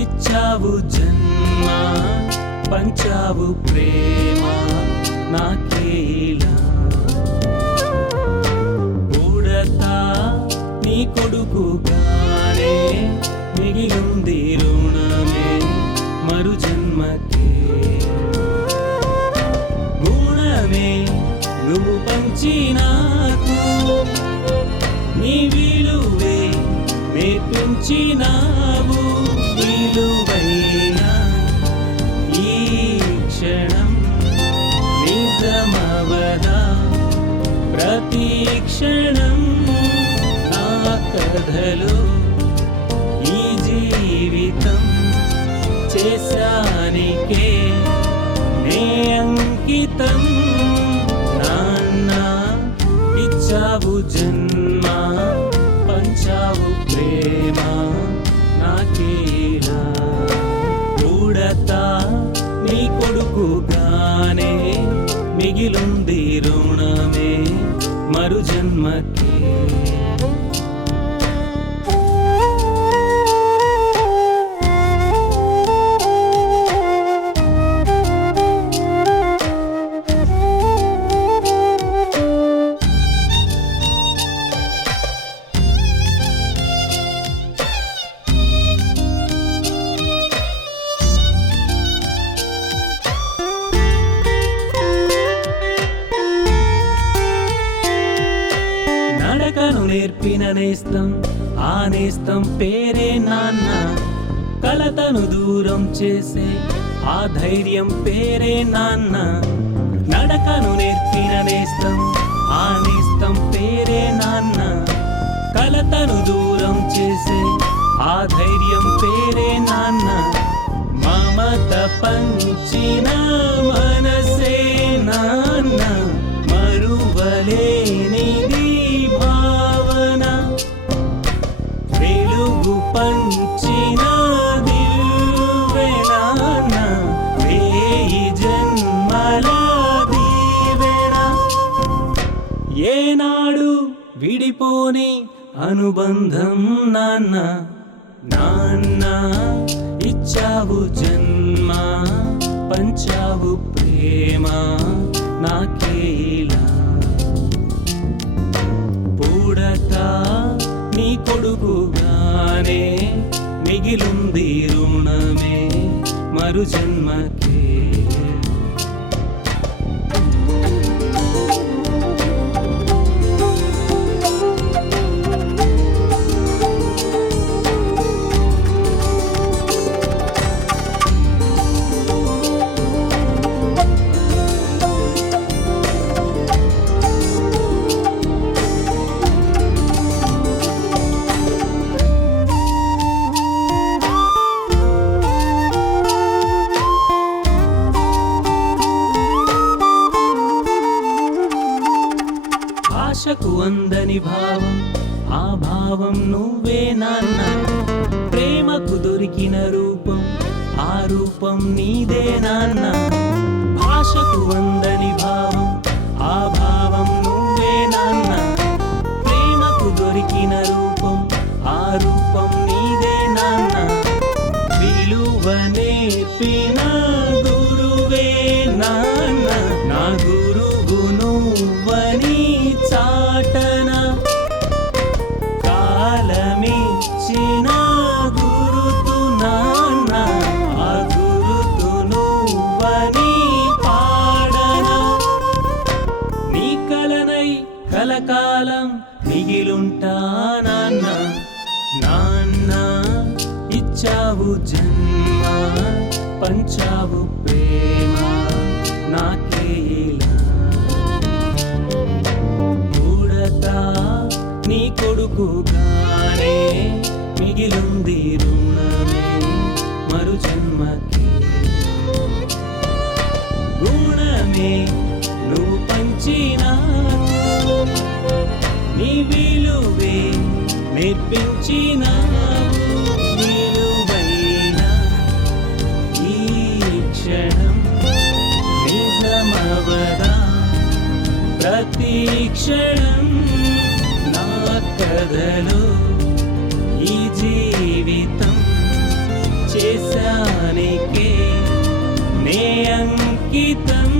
ఇచ్చావు జన్మ పంచావు ప్రేమ నాకేలా ఊడతా నీ కొడుకుగానే మిగిలుంది రుణమే మరు జన్మకే గుణమే నువ్వు పంచి నాకు నీ విలువే నేర్పించినావు విలువైన ఈ క్షణం నిజమవదా ప్రతి క్షణం నా కథలో ఈ జీవితం చేశానికే నే అంకితం నాన్న ఇచ్చావు జన్మ పంచావు ప్రేమ నాకేలా ఊడతా నీ కొడుకుగానే మిగిలుంది రుణమే మరు జన్మకే నడకను నేర్పిన నేస్తం ఆ నేస్తం పేరే నాన్న కలతను దూరం చేసే ఆ ధైర్యం పేరే నాన్న నడకను నేర్పిన నేస్తం ఆ నేస్తం పేరే నాన్న కలతను దూరం చేసే ఆ ధైర్యం పేరే నాన్న మమత పంచిన మనసే నాన్న మరువలేనిది భావన వెలుగు పంచిన దివ్వెన వేయి జన్మల దీవెన ఏనాడు విడిపోని అనుబంధం నాన్న నాన్న ఇచ్చావు జన్మ పంచావు ప్రేమ నాకేలా పూడతా నీ కొడుకుగానే మిగిలుంది రుణమే మరు జన్మకే ఆశకు అందని భావం ఆ భావం నువ్వే నాన్న ప్రేమకు దొరికిన రూపం ఆ రూపం నీదే నాన్న ఆశకు అందని భావం ఆ భావం నువ్వే నాన్న ప్రేమకు దొరికిన రూపం ఆ రూపం నీదే నాన్న విలువ నేర్పిన గురువే నాన్న నా గురువు నువ్వని చాటన కాలమిచ్చిన గురుతు నాన్న ఆ గురుతు నువ్వని పాడన నీ కలనై కలకాలం మిగిలుంటా నాన్న నాన్న ఇచ్చావు జన్మ పంచావు ప్రేమ నాకేలా నీ కొడుకుగానే మిగిలుంది రుణమే మరు జన్మకి గుణమే నువ్వు పంచిన నీ విలువే నేర్పించిన విలువైన ఈ క్షణం నిజమవదా ప్రతి క్షణం కథలో ఈ జీవితం చే నీకే నే అంకితం